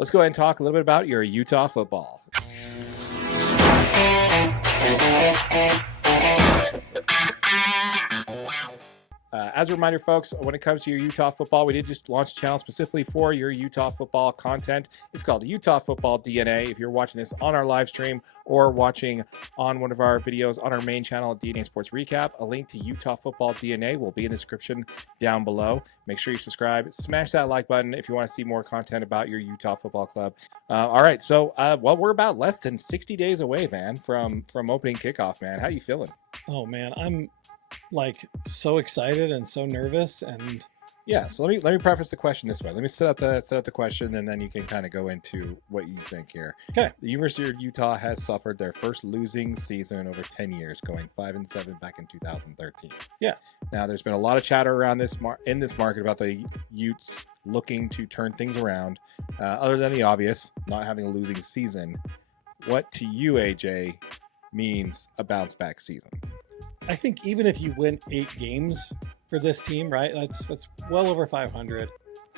let's go ahead and talk a little bit about your Utah football. As a reminder, folks, when it comes to your Utah football, we did just launch a channel specifically for your Utah football content. It's called Utah Football DNA. If you're watching this on our live stream or watching on one of our videos on our main channel at DNA Sports Recap, a link to Utah Football DNA will be in the description down below. Make sure you subscribe, smash that like button if you want to see more content about your Utah football club. All right, so well, we're about less than 60 days away, man, from opening kickoff, man. How you feeling? Oh man, I'm like so excited and so nervous. And yeah, so let me preface the question this way. Let me set up the question, and then you can kind of go into what you think here. Okay. The University of Utah has suffered their first losing season in over 10 years, going 5-7 back in 2013. Yeah. Now, there's been a lot of chatter around in this market about the Utes looking to turn things around. Other than the obvious, not having a losing season, what to you, AJ, means a bounce back season? I think even if you win 8 games for this team, right? That's well over 500.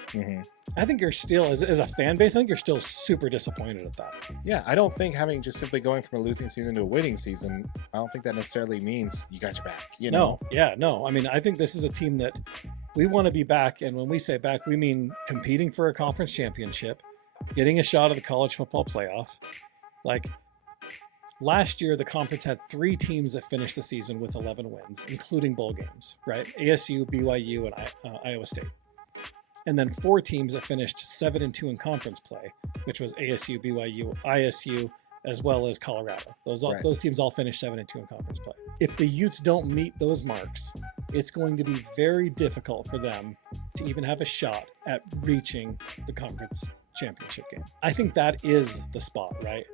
Mm-hmm. I think you're still, as a fan base, I think you're still super disappointed at that. Yeah, I don't think having just simply going from a losing season to a winning season, I don't think that necessarily means you guys are back. You know? No. I mean, I think this is a team that we want to be back. And when we say back, we mean competing for a conference championship, getting a shot at the college football playoff. Like, last year, the conference had 3 teams that finished the season with 11 wins, including bowl games, right? ASU, BYU, and Iowa State. And then 4 teams that finished 7-2 in conference play, which was ASU, BYU, ISU, as well as Colorado. Those teams all finished 7-2 in conference play. If the Utes don't meet those marks, it's going to be very difficult for them to even have a shot at reaching the conference championship game. I think that is the spot, right?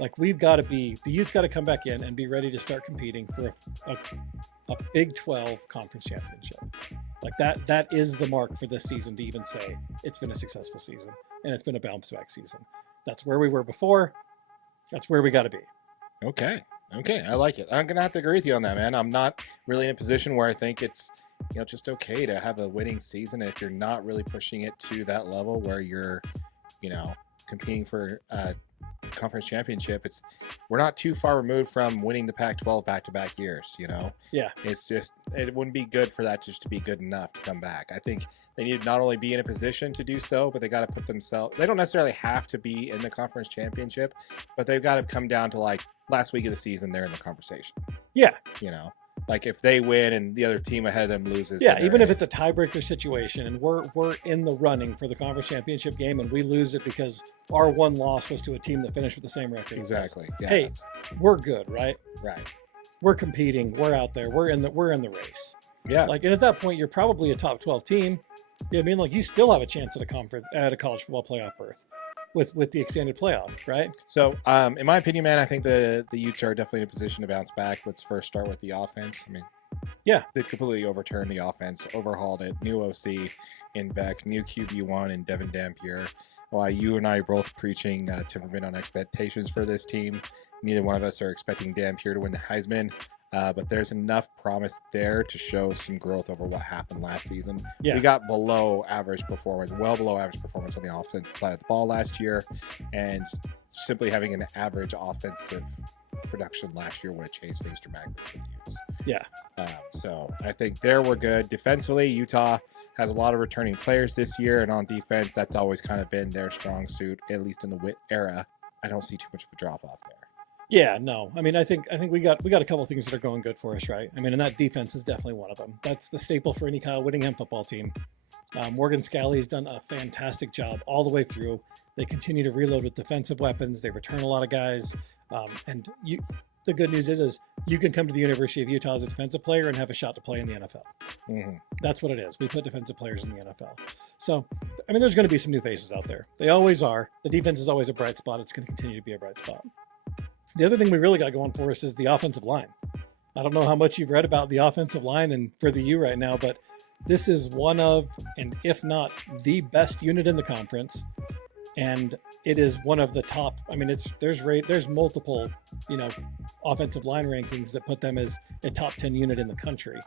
Like, the Utes got to come back in and be ready to start competing for a BIG-12 conference championship. Like, that is the mark for this season to even say it's been a successful season and it's been a bounce back season. That's where we were before. That's where we got to be. Okay, I like it. I'm gonna have to agree with you on that, man. I'm not really in a position where I think it's just okay to have a winning season if you're not really pushing it to that level where you're competing for a conference championship. We're not too far removed from winning the Pac-12 back-to-back years. Yeah, it's just, it wouldn't be good for that just to be good enough to come back. I think they need to not only be in a position to do so, but they got to put themselves, they don't necessarily have to be in the conference championship, but they've got to come down to like last week of the season, they're in the conversation. Yeah. Like if they win and the other team ahead of them loses. Yeah, even if it's a tiebreaker situation and we're in the running for the conference championship game and we lose it because our one loss was to a team that finished with the same record. Exactly. Yeah, hey, we're good, right? Right. We're competing. We're out there. We're in the race. Yeah. Like, and at that point, you're probably a top 12 team. You know what I mean? Like, you still have a chance at a college football playoff berth with the extended playoff, right? So, in my opinion, man, I think the Utes are definitely in a position to bounce back. Let's first start with the offense. I mean, yeah, they've completely overturned the offense, overhauled it. New OC in Beck, new QB1 in Devin Dampier. While you and I are both preaching temperament on expectations for this team, neither one of us are expecting Dampier to win the Heisman. But there's enough promise there to show some growth over what happened last season. Yeah. We got well below average performance on the offensive side of the ball last year, and simply having an average offensive production last year would have changed things dramatically for the Utes. Yeah. So I think there we're good. Defensively, Utah has a lot of returning players this year, and on defense, that's always kind of been their strong suit, at least in the Witt era. I don't see too much of a drop off there. Yeah, no. I mean, I think we got a couple of things that are going good for us, right? I mean, and that defense is definitely one of them. That's the staple for any Kyle Whittingham football team. Morgan Scalley has done a fantastic job all the way through. They continue to reload with defensive weapons. They return a lot of guys. The good news is you can come to the University of Utah as a defensive player and have a shot to play in the NFL. Mm-hmm. That's what it is. We put defensive players in the NFL. So, I mean, there's going to be some new faces out there. They always are. The defense is always a bright spot. It's going to continue to be a bright spot. The other thing we really got going for us is the offensive line. I don't know how much you've read about the offensive line and for the U right now, but this is one of, and if not the best unit in the conference. And it is one of the top. I mean, there's multiple, offensive line rankings that put them as a top 10 unit in the country.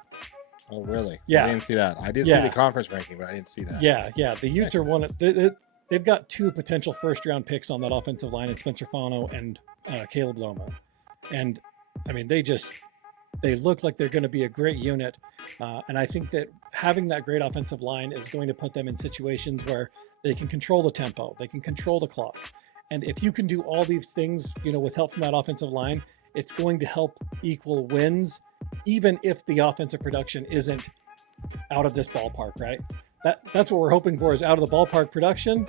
Oh, really? So Yeah. I didn't see that. I did see the conference ranking, but I didn't see that. Yeah. The Utes are one of the they've got 2 potential first-round picks on that offensive line in Spencer Fano and Caleb Loma. And I mean, they look like they're going to be a great unit. And I think that having that great offensive line is going to put them in situations where they can control the tempo, they can control the clock. And if you can do all these things, with help from that offensive line, it's going to help equal wins, even if the offensive production isn't out of this ballpark, right? That's what we're hoping for, is out of the ballpark production,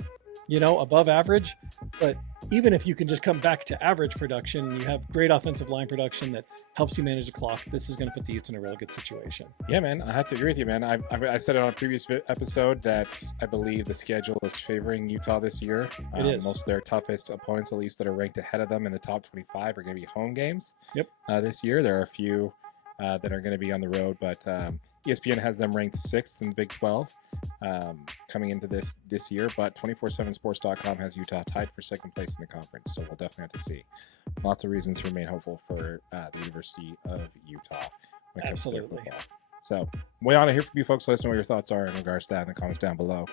above average. But even if you can just come back to average production and you have great offensive line production that helps you manage the clock, this is going to put the Utes in a really good situation. Yeah, man, I have to agree with you, man. I said it on a previous episode that I believe the schedule is favoring Utah this year. It is. Most of their toughest opponents, at least that are ranked ahead of them in the top 25, are going to be home games. Yep. This year, there are a few that are going to be on the road, but ESPN has them ranked 6th in the BIG-12 coming into this year, but 247sports.com has Utah tied for 2nd place in the conference, so we'll definitely have to see. Lots of reasons to remain hopeful for the University of Utah when it comes to their football. So we want to hear from you folks. Let us know what your thoughts are in regards to that in the comments down below.